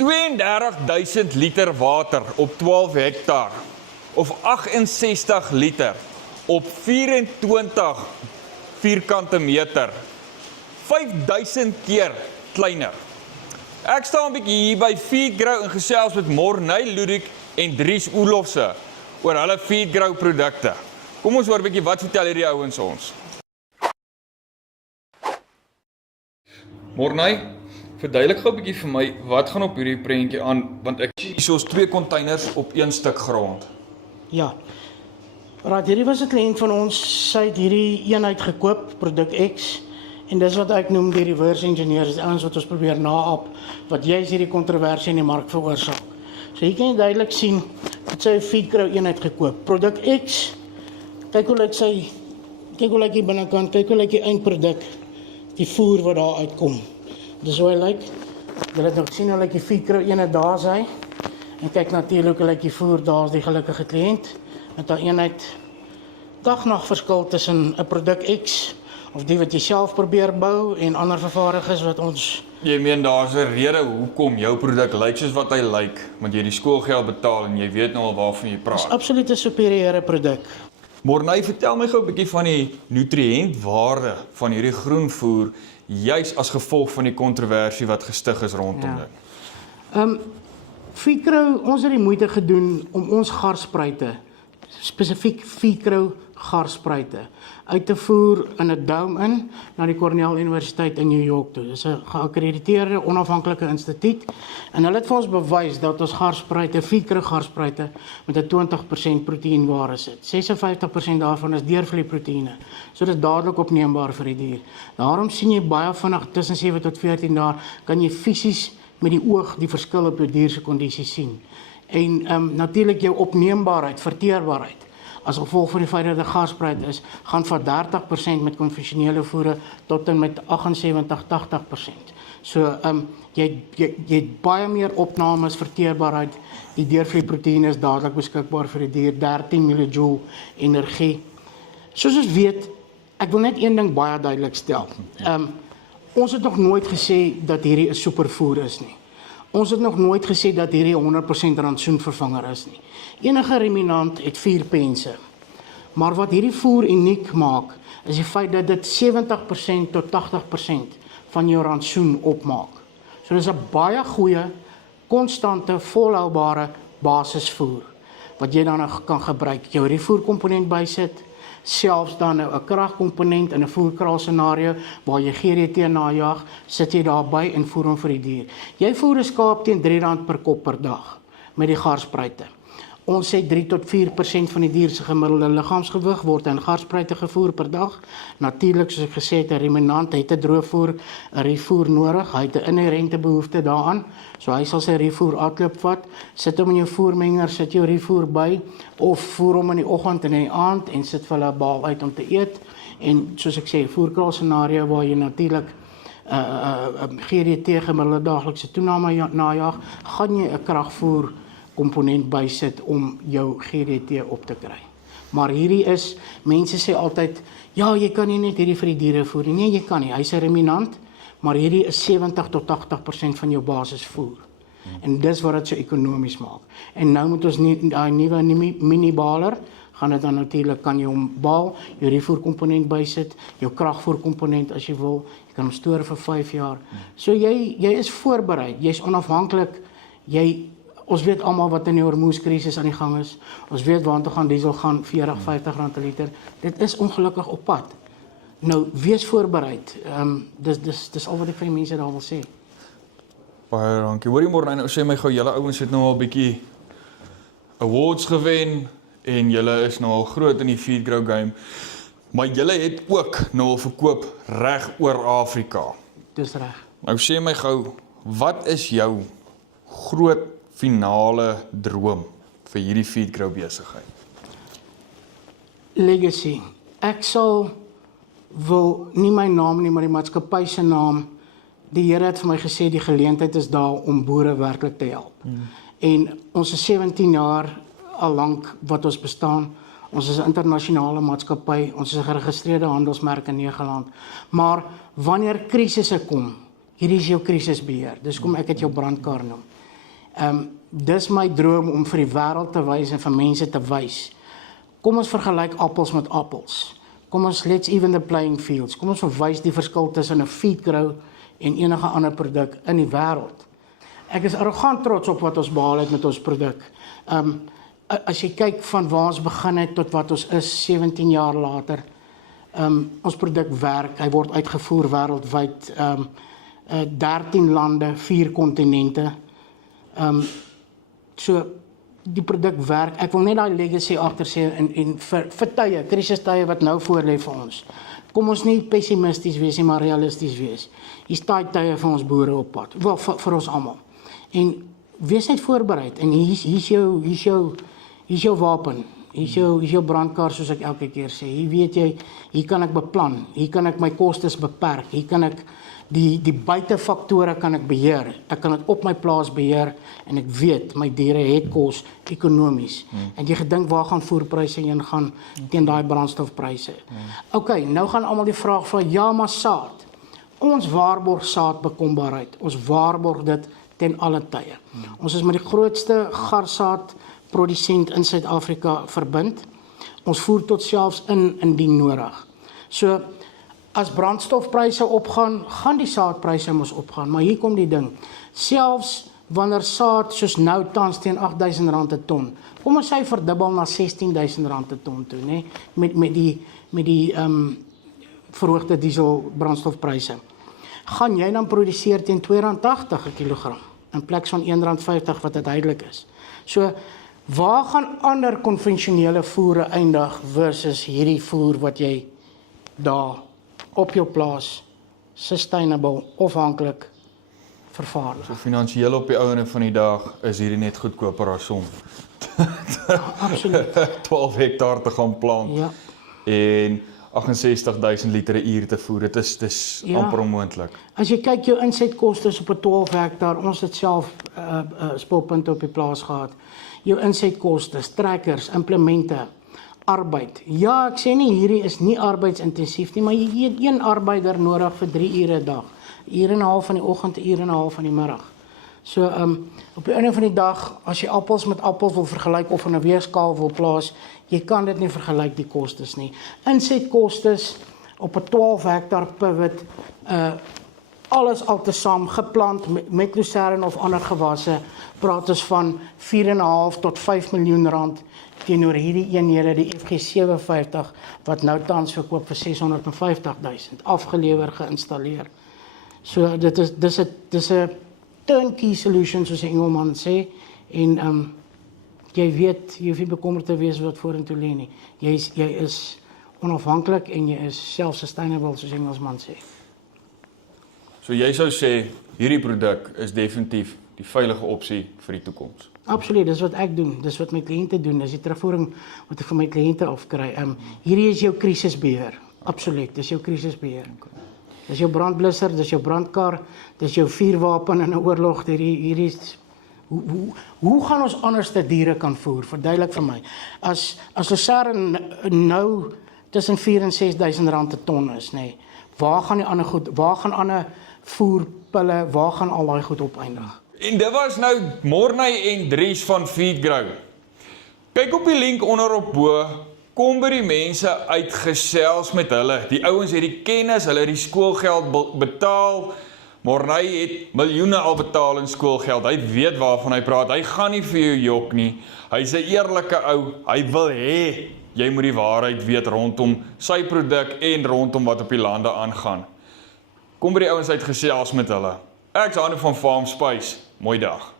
32.000 liter water op 12 hektaar of 68 liter op 24 vierkante meter. 5000 keer kleiner. Ek staan 'n bietjie hier by Feedgrow en gesels met Morney Ludik en Dries Olofse oor hulle Feedgrow produkte. Kom ons hoor 'n bietjie wat vertel hierdie ouens ons. Morney, verduidelik gou 'n bietjie vir my wat gaan op hierdie prentjie aan, want ek sien hier is 2 containers op 1 stuk grond. Ja. Right, hierdie was 'n kliënt van ons, sy het hierdie eenheid gekoop, produk X, en dis wat ek noem die reverse engineers, die ouens wat ons probeer naap, wat juist hierdie kontroversie in die mark veroorsaak. So hier kan jy duidelik sien, dat sy 'n Feedgrow eenheid gekoop. Produk X, kyk hoe lyk die binnekant, kyk hoe lyk die eindproduk, die voer wat daar uitkom. Dis hoe hy lyk. Jy het nog sien hoe lyk die Feedgrow eenheid, daar is hy. En kyk natuurlik hoe lyk die voer, daar is die gelukkige kliënt. Met daai eenheid dag-nag verskil tussen 'n produk X of die wat jy self probeer bou en ander vervaardigers wat ons. Jy meen daar's 'n rede hoekom jou produk lyk soos wat hy lyk, want jy die skoolgeld betaal en jy weet nou al waarvan jy praat. Dis absoluut 'n superieure produk. Morney, vertel my gou 'n bietjie van die nutriëntwaarde van hierdie groenvoer, juis as gevolg van die kontroversie wat gestig is rondom dit. Feedgrow, ons het die moeite gedoen om ons garspruite, spesifiek Feedgrow garspruite, uit te voer in 'n dome in na die Cornell Universiteit in New York toe. Dis 'n geakkrediteerde onafhanklike instituut en hulle het vir ons bewys dat ons garspruite, Feedgrow garspruite, met 'n 20% proteïenwaarde sit. 56% daarvan is deurvlieproteïene, so dit is dadelik opneembaar vir die dier. Daarom sien jy baie vinnig tussen 7 tot 14 dae kan jy fisies met die oog die verskil op jou dier se kondisie sien. En natuurlik jou opneembaarheid, verteerbaarheid, as gevolg van die feit dat dit 'n garspruit is, gaan van 30% met konvensionele voere tot en met 78-80%. So jy het baie meer opnames, verteerbaarheid, die deurvlieproteïene is dadelik beskikbaar vir die dier, 13 mJ energie. Soos ons weet, ek wil net een ding baie duidelik stel. Ons het nog nooit gesê dat hierdie 'n supervoer is nie. Ons het nog nooit gesê dat hierdie 100% rantsoenvervanger is nie. Enige ruminant het 4 pense. Maar wat hierdie voer uniek maak, is die feit dat dit 70% tot 80% van jou rantsoen opmaak. So dis 'n baie goeie, konstante, volhoubare basisvoer, wat jy dan kan gebruik. Jou refoerkomponent bysit, selfs dan 'n kragkomponent in 'n voerkraal scenario waar jy GDT najag, sit jy daarby en voer hom vir die dier. Jy voer 'n skaap teen R3 per kop per dag met die garspruite. Ons sê 3 tot 4% van die dier se gemiddelde liggaamsgewig word in garspruite gevoer per dag. Natuurlik, soos ek gesê het, 'n ruminant het 'n droëvoer, 'n refoer nodig. Hy het 'n inherente behoefte daaraan. So hy sal sy refoer uitloop vat, sit hom in jou voermenger, sit jou refoer by, of voer hom in die oggend en in die aand en sit vir hulle 'n baal uit om te eet. En soos ek sê, voerkraal scenario waar jy natuurlik GDT gemiddelde daaglikse toename najag, gaan jy 'n kragvoer komponent bysit om jou GDT op te kry. Maar hierdie is, mense sê altyd, ja, jy kan nie net hierdie vir die diere voer nie. Nee, jy kan nie. Hy's 'n ruminant, maar hierdie is 70 tot 80% van jou basisvoer. En dis wat dit so ekonomies maak. En nou moet ons daai nuwe mini-baler, gaan dit dan natuurlik, kan jy hom baal, jou refoerkomponent bysit, jou kragvoerkomponent as jy wil, jy kan hom stoor vir 5 jaar. So jy is voorberei, jy's onafhanklik, ons weet almal wat in die hormoeskrisis aan die gang is. Ons weet waantoe gaan diesel gaan, R40-50 'n liter. Dit is ongelukkig op pad. Nou, wees voorbereid. Dis al wat ek vir die mense daar wil sê. Baie dankie. Hoorie Morney, nou sê my gou, julle ouens het nou al 'n bietjie awards gewen en julle is nou al groot in die Feedgrow game. Maar julle het ook nou al verkoop reg oor Afrika. Dis reg. Nou sê my gou, wat is jou groot finale droom vir hierdie Feedgrow besigheid? Legacy. Ek wil nie my naam nie, maar die maatskappy se naam. Die Here het vir my gesê die geleentheid is daar om boere werklik te help. En ons is 17 jaar al lank wat ons bestaan. Ons is 'n internasionale maatskappy, ons is 'n geregistreerde handelsmerk in Nederland. Maar wanneer krisisse kom, hierdie is jou krisisbeheer. Dis kom ek het jou brandkar noem. Dis my droom om vir die wêreld te wys en vir mense te wys. Kom ons vergelyk appels met appels. Kom ons let's even the playing fields. Kom ons verwys die verskil tussen 'n feed grow en enige ander produk in die wêreld. Ek is arrogant trots op wat ons behaal het met ons produk. As jy kyk van waar ons begin het tot wat ons is 17 jaar later, ons produk werk, hy word uitgevoer wêreldwyd, 13 lande, 4 kontinente. So die produk werk. Ek wil net daai legacy agter sê en vir tye, krisistye wat nou voor lê vir ons. Kom ons nie pessimisties wees nie, maar realisties wees. Hier's tye vir ons boere op pad. Wel vir ons almal. En wees net voorbereid en hier's jou wapen. Hier's jou brandkar soos ek elke keer sê. Hier weet jy, hier kan ek beplan, hier kan ek my kostes beperk, hier kan ek die buitefaktore kan ek beheer. Ek kan dit op my plaas beheer en ek weet my diere het kos ekonomies. En jy gedink waar gaan voerpryse heen gaan teen daai brandstofpryse. OK, nou gaan almal die vraag vra, ja, maar saad. Ons waarborg saadbekombaarheid. Ons waarborg dit ten alle tye. Ons is met die grootste garsaadprodusent in Suid-Afrika verbind. Ons voer tot selfs indien nodig. So as brandstofpryse opgaan, gaan die saadpryse mos opgaan, maar hier kom die ding. Selfs wanneer saad soos nou tans teen R8.000 'n ton, kom ons sê verdubbel na R16.000 'n ton toe, nê, met die verhoogde diesel brandstofpryse. Gaan jy dan produseer teen R2.80 'n kilogram in plek van R1.50 wat dit duidelik is. So waar gaan ander konvensionele voere eindig versus hierdie voer wat jy daar op jou plaas sustainable afhanklik vervaardig. So finansiëel op die ouene van die dag is hierdie net goedkoper as om Absoluut. 12 hektaar te gaan plant en 68.000 liter 'n uur te voer. Dit is amper onmoontlik. As jy kyk jou insetkostes op 'n 12 hektaar, ons het self spulpunte op die plaas gehad. Jou insetkostes, trekkers, implemente, arbeid. Ja, ek sê nie hierdie is nie arbeidsintensief nie, maar jy het een arbeider nodig vir 3 ure 'n dag. 1 uur en 'n half van die oggend, 1 uur en 'n half van die middag. So op die einde van die dag, as jy appels met appels wil vergelyk of in 'n weegskaal wil plaas, jy kan dit nie vergelyk die kostes nie. Insetkostes op 'n 12 hektaar pivot, alles altesaam geplant met lucerne of ander gewasse, praat ons van 4,5 tot 5 miljoen rand teenoor hierdie eenhede, die FG57 wat nou tans verkoop vir 650.000 afgelewer, geïnstalleer. So dis 'n turnkey solution soos 'n Engelman sê en jy weet, jy hoef nie bekommerd te wees wat vorentoe lê nie. Jy is onafhanklik en jy is self-sustainable soos Engelsman sê. So jy sou sê hierdie produk is definitief die veilige opsie vir die toekoms. Absoluut, dis wat ek doen, dis wat my kliënte doen, dis die terugvoering wat ek van my kliënte afkry. Hierdie is jou krisisbeheer. Absoluut, dis jou krisisbeheer. Dis jou brandblusser, dis jou brandkar, dis jou vuurwapen in 'n oorlog. Hierdie is hoe gaan ons anders te diere kan voer? Verduidelik vir my. As lucerne nou tussen 4 en 6.000 rand 'n ton is, nê. Waar gaan die ander goed? Waar gaan ander voerpille? Waar gaan al daai goed opeindig? En dit was nou Morney en Dries van Feedgrow. Kyk op die link onderop bo, kom by die mense uitgesels met hulle. Die ouens het die kennis, hulle het die skoolgeld betaal. Morney het miljoene al betaal in skoolgeld. Hy weet waarvan hy praat. Hy gaan nie vir jou jok nie. Hy's 'n eerlike ou. Hy wil hê jy moet die waarheid weet rondom sy produk en rondom wat op die lande aangaan. Kom by die ouens uitgesels met hulle. Ek's Hanno van Farm Spice. Mooi dag.